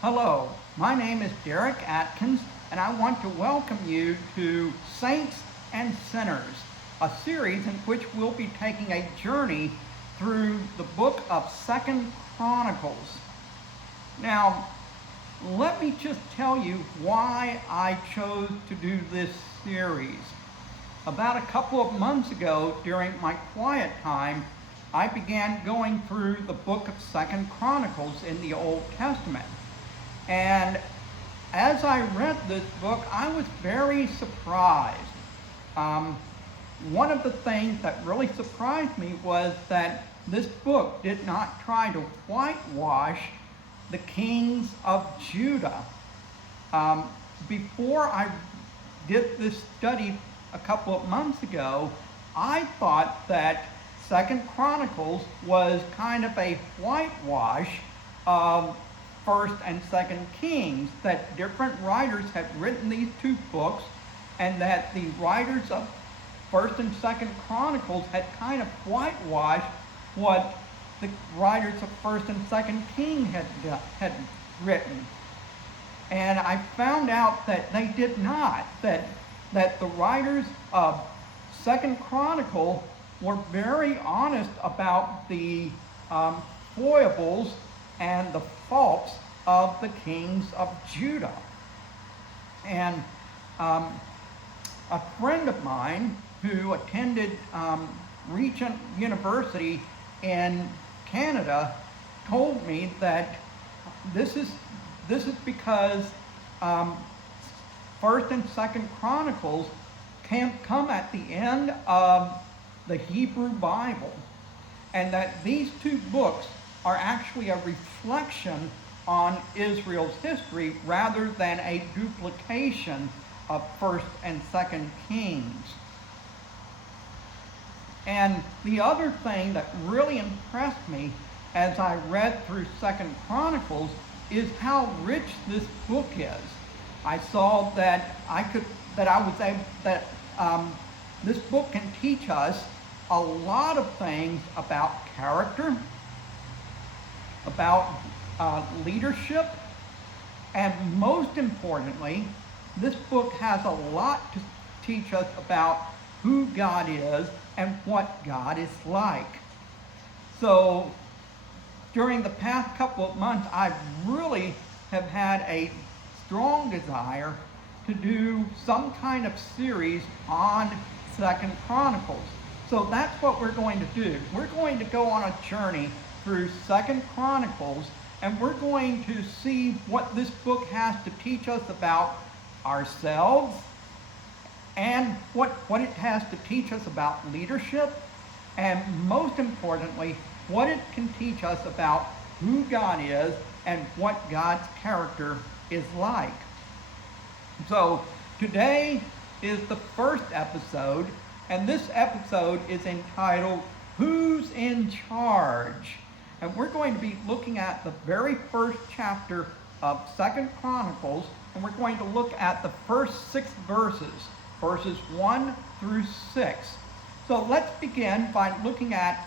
Hello, my name is Derek Atkins, and I want to welcome you to Saints and Sinners, a series in which we'll be taking a journey through the book of 2nd Chronicles. Now, let me just tell you why I chose to do this series. About a couple of months ago, during my quiet time, I began going through the book of 2nd Chronicles in the Old Testament. And as I read this book, I was very surprised. One of the things that really surprised me was that this book did not try to whitewash the kings of Judah. Before I did this study a couple of months ago, I thought that 2nd Chronicles was kind of a whitewash of 1st and 2nd Kings, that different writers had written these two books, and that the writers of 1st and 2nd Chronicles had kind of whitewashed what the writers of 1st and 2nd King had written. And I found out that they did not, that the writers of 2nd Chronicle were very honest about the foibles and the faults of the kings of Judah. And a friend of mine who attended Regent University in Canada told me that this is because 1st and 2nd Chronicles come at the end of the Hebrew Bible, and that these two books are actually a reflection on Israel's history rather than a duplication of 1st and 2nd Kings. And the other thing that really impressed me as I read through 2nd Chronicles is how rich this book is. I saw that this book can teach us a lot of things about character, about leadership, and most importantly, this book has a lot to teach us about who God is and what God is like. So during the past couple of months, I really have had a strong desire to do some kind of series on 2nd Chronicles. So that's what we're going to do. We're going to go on a journey through 2nd Chronicles, and we're going to see what this book has to teach us about ourselves, and what it has to teach us about leadership, and most importantly, what it can teach us about who God is and what God's character is like. So today is the first episode, and this episode is entitled, Who's in Charge? And we're going to be looking at the very first chapter of 2nd Chronicles, and we're going to look at the first 6 verses 1 through 6. So let's begin by looking at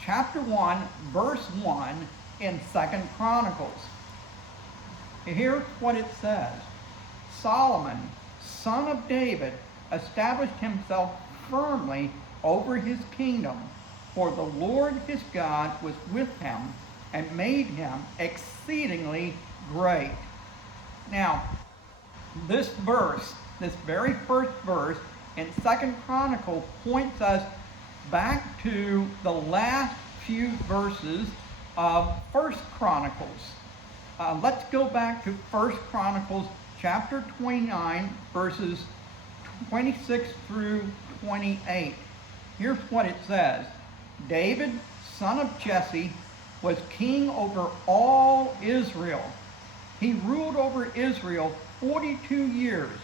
chapter 1, verse 1 in 2nd Chronicles. Here's what it says. Solomon, son of David, established himself firmly over his kingdom, for the Lord his God was with him and made him exceedingly great. Now, this very first verse in 2nd Chronicles points us back to the last few verses of 1st Chronicles. Let's go back to 1st Chronicles chapter 29, verses 26 through 28. Here's what it says. David, son of Jesse, was king over all Israel. He ruled over Israel 42 years,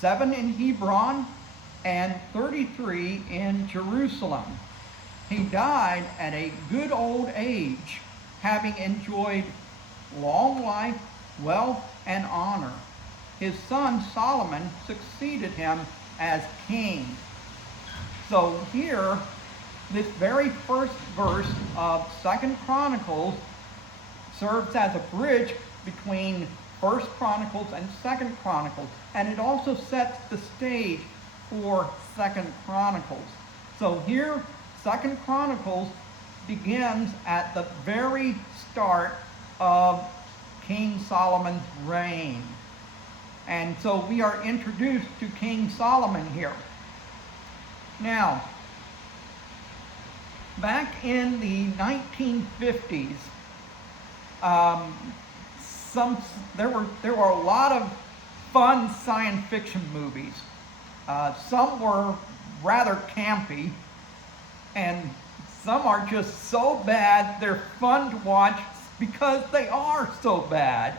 7 in Hebron and 33 in Jerusalem. He died at a good old age, having enjoyed long life, wealth, and honor. His son Solomon succeeded him as king. So here, this very first verse of 2nd Chronicles serves as a bridge between First Chronicles and Second Chronicles, and it also sets the stage for Second Chronicles. So here, Second Chronicles begins at the very start of King Solomon's reign. And so we are introduced to King Solomon here. Now, back in the 1950s, there were a lot of fun science fiction movies. Some were rather campy, and some are just so bad they're fun to watch because they are so bad.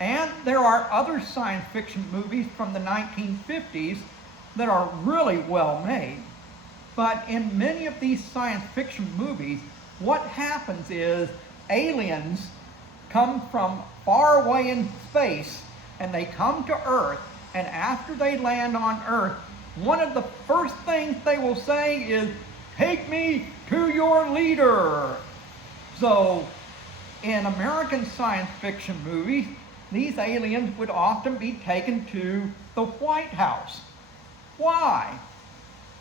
And there are other science fiction movies from the 1950s that are really well made. But in many of these science fiction movies, what happens is aliens come from far away in space and they come to Earth, and after they land on Earth, one of the first things they will say is, "Take me to your leader." So in American science fiction movies, these aliens would often be taken to the White House. Why?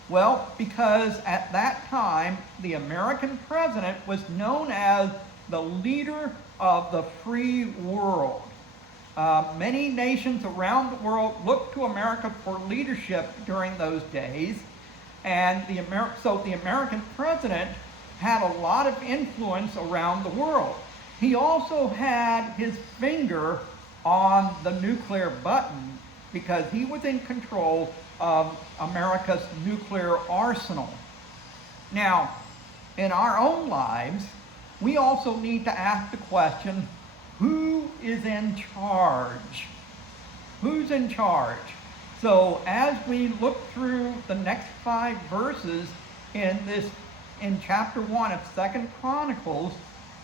Well, because at that time, the American president was known as the leader of the free world. Many nations around the world looked to America for leadership during those days, and so the American president had a lot of influence around the world. He also had his finger on the nuclear button because he was in control of America's nuclear arsenal. Now, in our own lives, we also need to ask the question, who is in charge? Who's in charge? So as we look through the next 5 verses in chapter 1 of 2 Chronicles,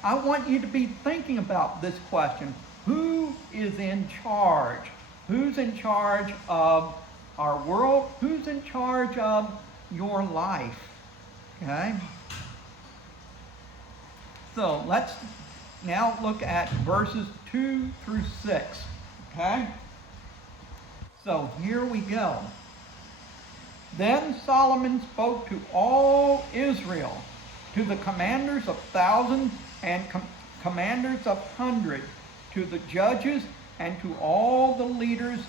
I want you to be thinking about this question. Who is in charge? Who's in charge of our world? Who's in charge of your life? Okay? So let's now look at verses 2 through 6. Okay? So here we go. Then Solomon spoke to all Israel, to the commanders of thousands and commanders of hundreds, to the judges and to all the leaders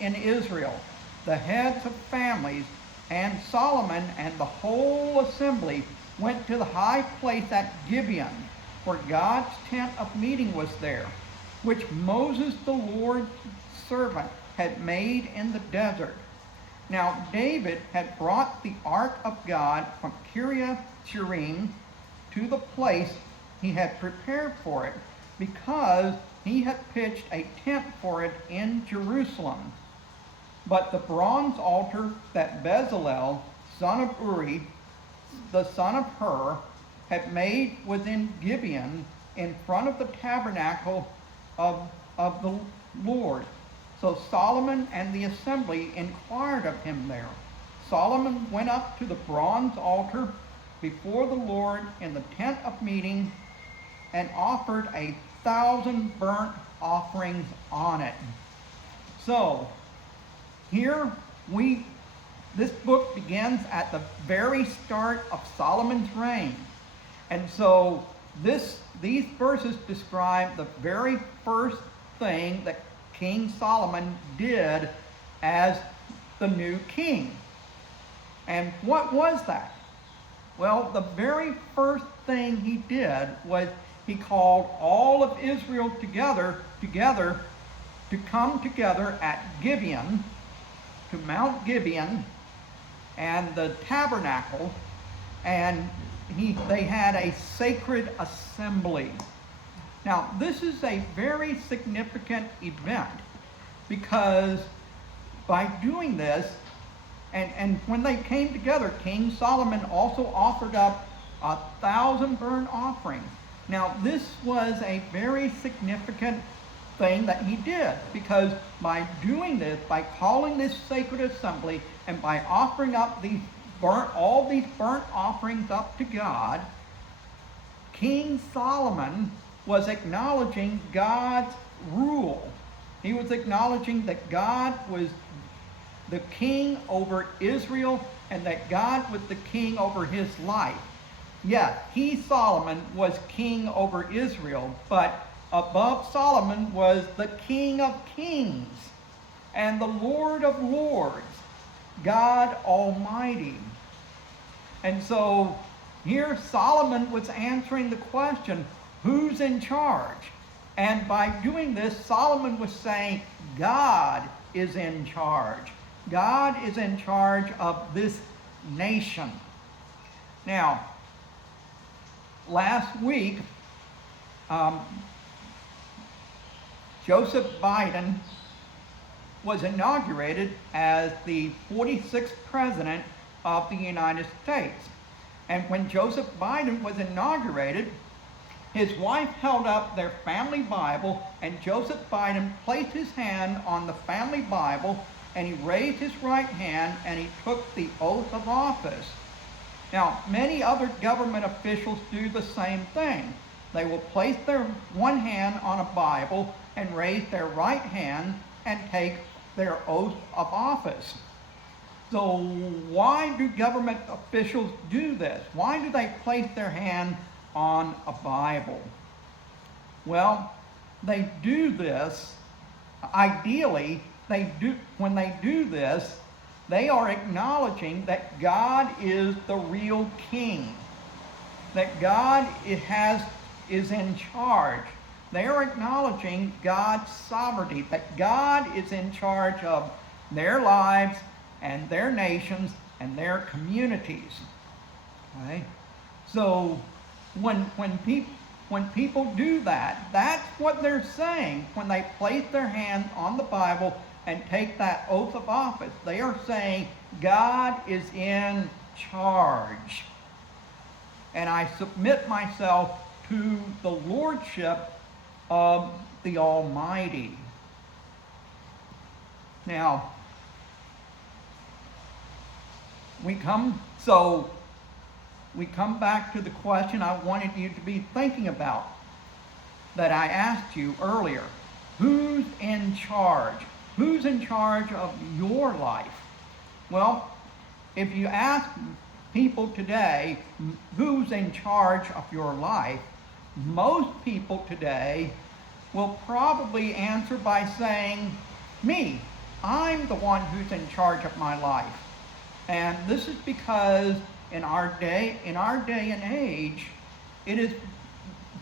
in Israel, the heads of families. And Solomon and the whole assembly went to the high place at Gibeon, for God's tent of meeting was there, which Moses the Lord's servant had made in the desert. Now David had brought the ark of God from Kiriath Jearim to the place he had prepared for it, because he had pitched a tent for it in Jerusalem. But the bronze altar that Bezalel, son of Uri, the son of Hur, had made was in Gibeon, in front of the tabernacle of the Lord. So Solomon and the assembly inquired of him there. Solomon went up to the bronze altar before the Lord in the tent of meeting and offered 1,000 burnt offerings on it. So here this book begins at the very start of Solomon's reign. And so these verses describe the very first thing that King Solomon did as the new king. And what was that? Well, the very first thing he did was he called all of Israel together to come together at Gibeon, to Mount Gibeon, and the tabernacle, and they had a sacred assembly. Now, this is a very significant event, because by doing this, and when they came together, King Solomon also offered up 1,000 burnt offerings. Now, this was a very significant thing that he did, because by doing this, by calling this sacred assembly, and by offering up all these burnt offerings up to God, King Solomon was acknowledging God's rule. He was acknowledging that God was the king over Israel and that God was the king over his life. Yes, he, Solomon, was king over Israel, but above Solomon was the King of Kings and the Lord of Lords, God Almighty. And so here Solomon was answering the question, who's in charge? And by doing this, Solomon was saying, God is in charge. God is in charge of this nation. Now, last week, Joseph Biden was inaugurated as the 46th president of the United States. And when Joseph Biden was inaugurated, his wife held up their family Bible, and Joseph Biden placed his hand on the family Bible, and he raised his right hand, and he took the oath of office. Now, many other government officials do the same thing. They will place their one hand on a Bible and raise their right hand and take their oath of office. So why do government officials do this? Why do they place their hand on a Bible? Well, they do this, ideally, when they do this, they are acknowledging that God is the real king, that God is in charge. They are acknowledging God's sovereignty, that God is in charge of their lives and their nations and their communities. Okay? So when people do that, that's what they're saying when they place their hand on the Bible and take that oath of office. They are saying, God is in charge. And I submit myself to the lordship of the Almighty. Now, we come back to the question I wanted you to be thinking about that I asked you earlier. Who's in charge? Who's in charge of your life? Well, if you ask people today, who's in charge of your life, most people today will probably answer by saying, me. I'm the one who's in charge of my life. And this is because in our day and age,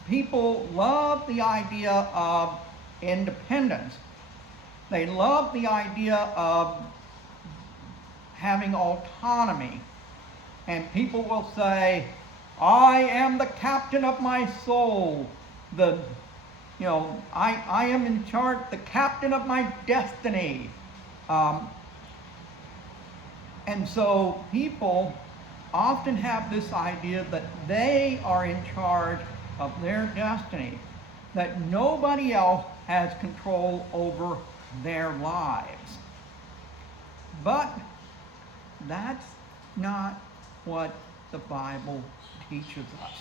people love the idea of independence. They love the idea of having autonomy. And people will say, I am the captain of my soul. I am in charge, the captain of my destiny. And so people often have this idea that they are in charge of their destiny, that nobody else has control over their lives. But that's not what the Bible teaches us.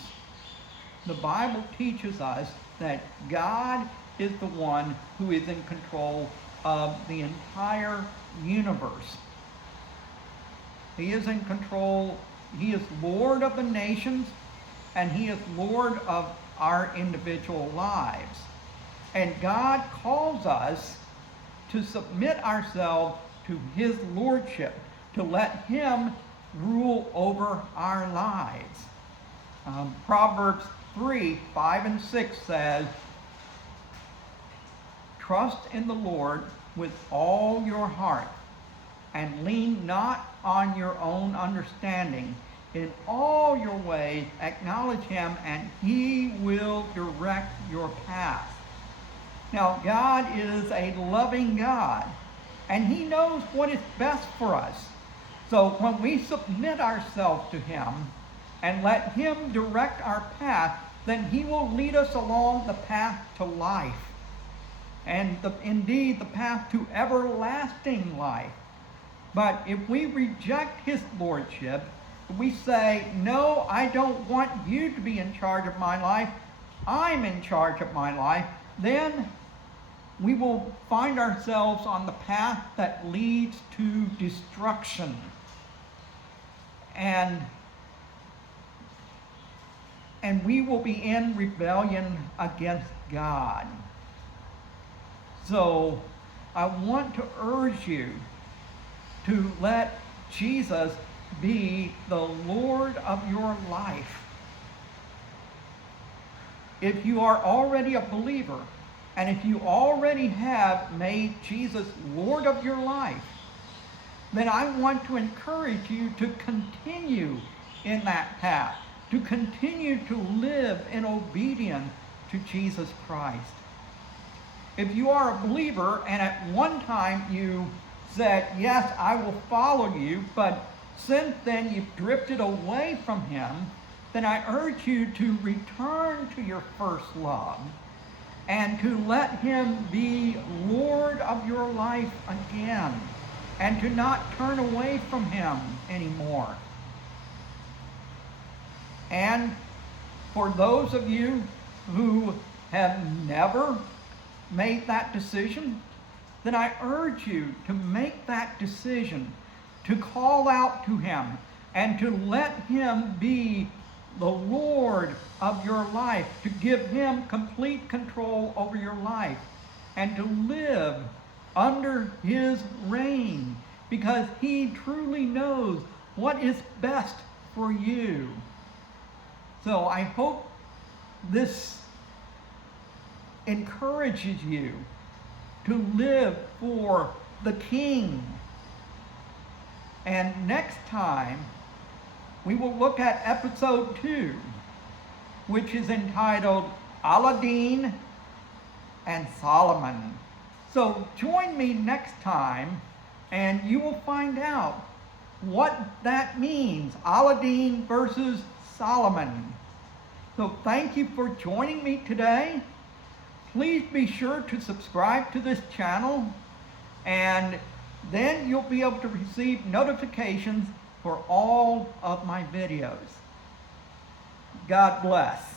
The Bible teaches us that God is the one who is in control of the entire universe. He is in control. He is Lord of the nations, and He is Lord of our individual lives. And God calls us to submit ourselves to His lordship, to let Him rule over our lives. Proverbs 3:5-6 says, trust in the Lord with all your heart, and lean not on your own understanding. In all your ways acknowledge Him, and He will direct your path. Now, God is a loving God, and He knows what is best for us. So when we submit ourselves to Him and let Him direct our path, then He will lead us along the path to life, and indeed the path to everlasting life. But if we reject His lordship, if we say, no, I don't want you to be in charge of my life, I'm in charge of my life, then we will find ourselves on the path that leads to destruction. And we will be in rebellion against God. So I want to urge you to let Jesus be the Lord of your life. If you are already a believer, and if you already have made Jesus Lord of your life, then I want to encourage you to continue in that path, to continue to live in obedience to Jesus Christ. If you are a believer and at one time you said, yes, I will follow you, but since then you've drifted away from him, then I urge you to return to your first love and to let him be Lord of your life again and to not turn away from him anymore. And for those of you who have never made that decision, then I urge you to make that decision, to call out to him and to let him be the Lord of your life, to give him complete control over your life and to live under his reign, because he truly knows what is best for you. So I hope this encourages you to live for the King. And next time, we will look at episode 2, which is entitled Aladdin and Solomon. So join me next time, and you will find out what that means, Aladdin versus Solomon. So thank you for joining me today. Please be sure to subscribe to this channel, and then you'll be able to receive notifications for all of my videos. God bless.